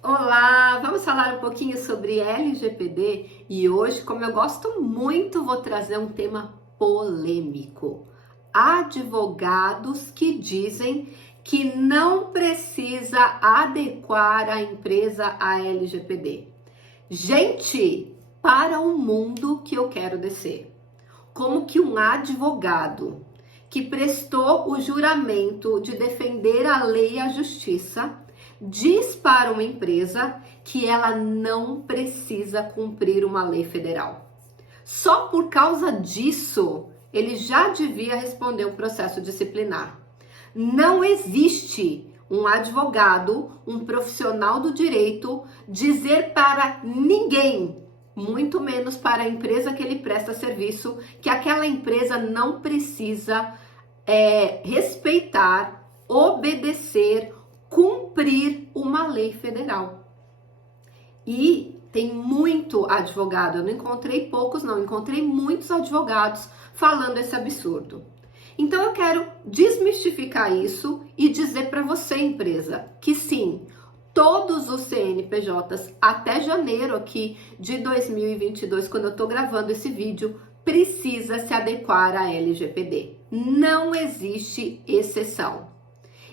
Olá, vamos falar um pouquinho sobre LGPD e hoje, como eu gosto muito, vou trazer um tema polêmico. Advogados que dizem que não precisa adequar a empresa à LGPD. Gente, para o mundo que eu quero descer. Como que um advogado que prestou o juramento de defender a lei e a justiça diz para uma empresa que ela não precisa cumprir uma lei federal. Só por causa disso, ele já devia responder um processo disciplinar. Não existe um advogado, um profissional do direito, dizer para ninguém, muito menos para a empresa que ele presta serviço, que aquela empresa não precisa respeitar, obedecer, cumprir uma lei federal. E tem muito advogado, eu não encontrei poucos, não, encontrei muitos advogados falando esse absurdo. Então eu quero desmistificar isso e dizer para você, empresa, que sim, todos os CNPJs até janeiro aqui de 2022, quando eu estou gravando esse vídeo, precisa se adequar à LGPD. Não existe exceção.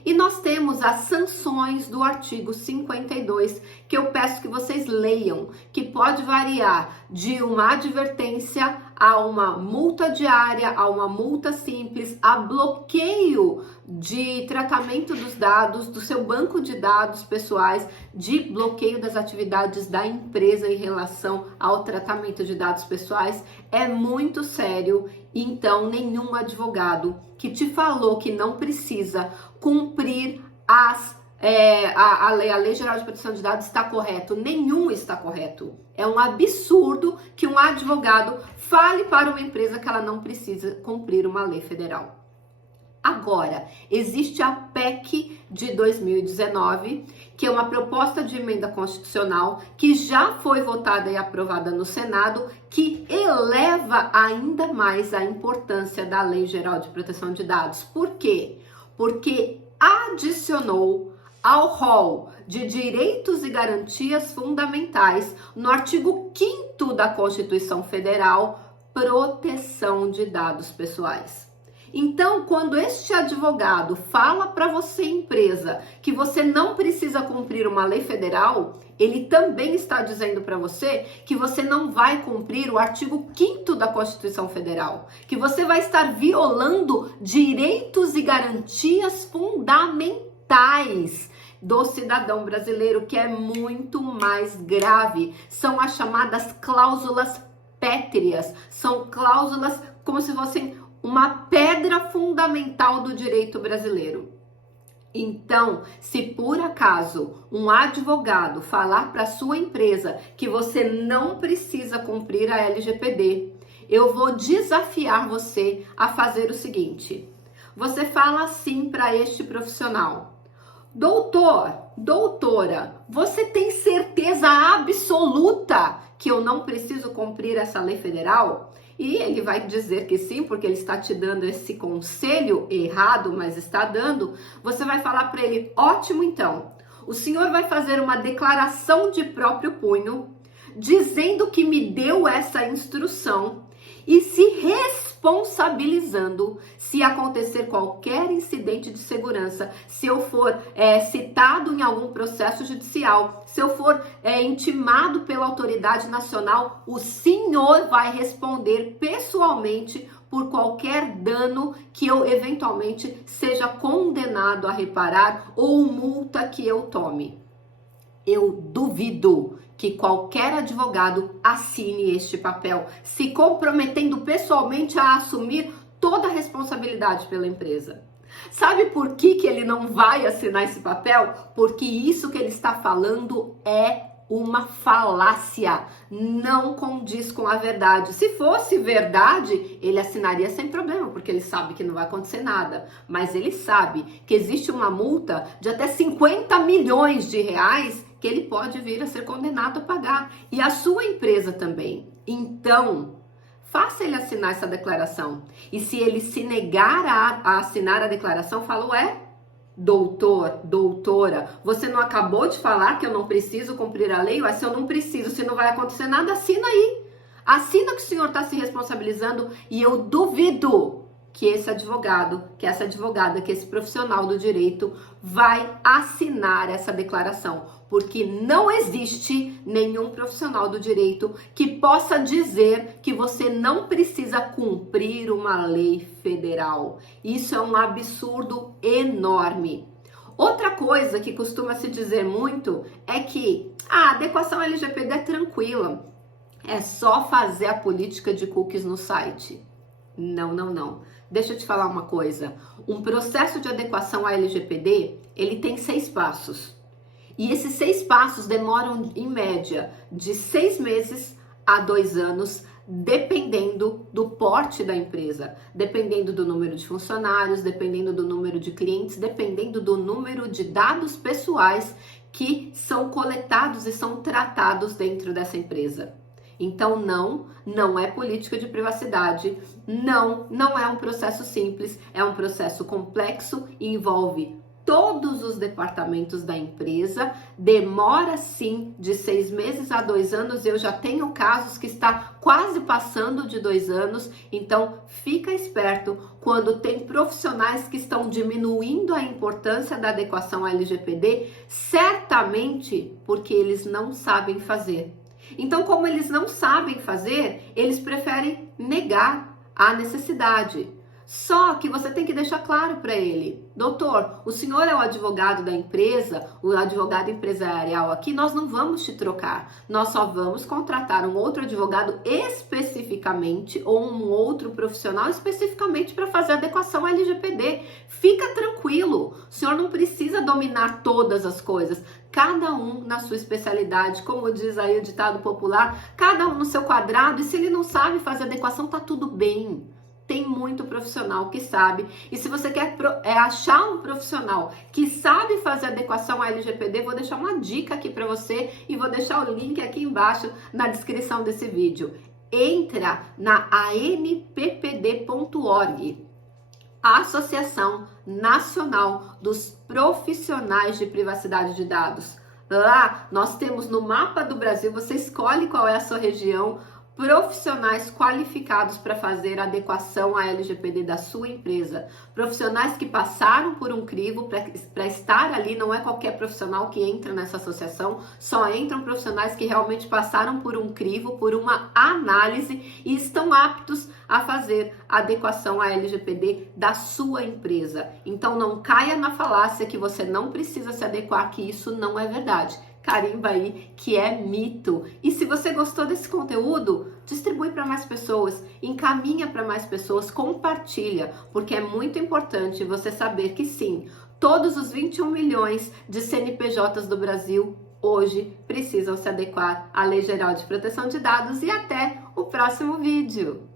E nós temos as sanções do artigo 52, que eu peço que vocês leiam, que pode variar de uma advertência a uma multa diária, a uma multa simples, a bloqueio de tratamento dos dados, do seu banco de dados pessoais, de bloqueio das atividades da empresa em relação ao tratamento de dados pessoais. É muito sério, então nenhum advogado que te falou que não precisa cumprir a Lei Geral de Proteção de Dados está correto. Nenhum está correto. É um absurdo que um advogado fale para uma empresa que ela não precisa cumprir uma lei federal. Agora, existe a PEC de 2019, que é uma proposta de emenda constitucional que já foi votada e aprovada no Senado, que eleva ainda mais a importância da Lei Geral de Proteção de Dados. Por quê? Porque adicionou ao rol de direitos e garantias fundamentais, no artigo 5º da Constituição Federal, proteção de dados pessoais. Então, quando este advogado fala para você, empresa, que você não precisa cumprir uma lei federal, ele também está dizendo para você que você não vai cumprir o artigo 5º da Constituição Federal, que você vai estar violando direitos e garantias fundamentais do cidadão brasileiro, que é muito mais grave. São as chamadas cláusulas pétreas, são cláusulas como se fossem uma pedra fundamental do direito brasileiro. Então, se por acaso um advogado falar para sua empresa que você não precisa cumprir a LGPD, eu vou desafiar você a fazer o seguinte. Você fala assim para este profissional: doutor, doutora, você tem certeza absoluta que eu não preciso cumprir essa lei federal? E ele vai dizer que sim, porque ele está te dando esse conselho errado, mas está dando. Você vai falar para ele: ótimo, então. O senhor vai fazer uma declaração de próprio punho, dizendo que me deu essa instrução e se responsabilizando se acontecer qualquer incidente de segurança, se eu for citado em algum processo judicial, se eu for intimado pela autoridade nacional, o senhor vai responder pessoalmente por qualquer dano que eu eventualmente seja condenado a reparar ou multa que eu tome. Eu duvido que qualquer advogado assine este papel, se comprometendo pessoalmente a assumir toda a responsabilidade pela empresa. Sabe por que ele não vai assinar esse papel? Porque isso que ele está falando é uma falácia, não condiz com a verdade. Se fosse verdade, ele assinaria sem problema, porque ele sabe que não vai acontecer nada. Mas ele sabe que existe uma multa de até 50 milhões de reais que ele pode vir a ser condenado a pagar. E a sua empresa também. Então, faça ele assinar essa declaração. E se ele se negar a assinar a declaração, fala: ué, doutor, doutora, você não acabou de falar que eu não preciso cumprir a lei? Mas se eu não preciso, se não vai acontecer nada, assina aí. Assina que o senhor está se responsabilizando e eu duvido que esse advogado, que essa advogada, que esse profissional do direito vai assinar essa declaração, porque não existe nenhum profissional do direito que possa dizer que você não precisa cumprir uma lei federal. Isso é um absurdo enorme. Outra coisa que costuma se dizer muito é que a adequação LGPD é tranquila, é só fazer a política de cookies no site. Não, não, não. Deixa eu te falar uma coisa. Um processo de adequação à LGPD, ele tem 6 passos. E esses 6 passos demoram, em média, de 6 meses a 2 anos, dependendo do porte da empresa, dependendo do número de funcionários, dependendo do número de clientes, dependendo do número de dados pessoais que são coletados e são tratados dentro dessa empresa. Então, não é política de privacidade, não é um processo simples, é um processo complexo e envolve todos os departamentos da empresa, demora sim de 6 meses a 2 anos, eu já tenho casos que está quase passando de 2 anos, então fica esperto quando tem profissionais que estão diminuindo a importância da adequação à LGPD, certamente porque eles não sabem fazer. Então, como eles não sabem fazer, eles preferem negar a necessidade. Só que você tem que deixar claro para ele, doutor, o senhor é o advogado da empresa, o advogado empresarial aqui, nós não vamos te trocar, nós só vamos contratar um outro advogado especificamente ou um outro profissional especificamente para fazer adequação à LGPD. Fica tranquilo, o senhor não precisa dominar todas as coisas, cada um na sua especialidade, como diz aí o ditado popular, cada um no seu quadrado, e se ele não sabe fazer adequação, tá tudo bem. Tem muito profissional que sabe. E se você quer achar um profissional que sabe fazer adequação à LGPD, vou deixar uma dica aqui para você e vou deixar o link aqui embaixo na descrição desse vídeo. Entra na anppd.org, Associação Nacional dos Profissionais de Privacidade de Dados. Lá nós temos no mapa do Brasil, você escolhe qual é a sua região, profissionais qualificados para fazer a adequação à LGPD da sua empresa. Profissionais que passaram por um crivo para estar ali, não é qualquer profissional que entra nessa associação, só entram profissionais que realmente passaram por um crivo, por uma análise e estão aptos a fazer a adequação à LGPD da sua empresa. Então não caia na falácia que você não precisa se adequar, que isso não é verdade. Carimba aí que é mito. E se você gostou desse conteúdo, distribui para mais pessoas, encaminha para mais pessoas, compartilha, porque é muito importante você saber que sim, todos os 21 milhões de CNPJs do Brasil hoje precisam se adequar à Lei Geral de Proteção de Dados. E até o próximo vídeo.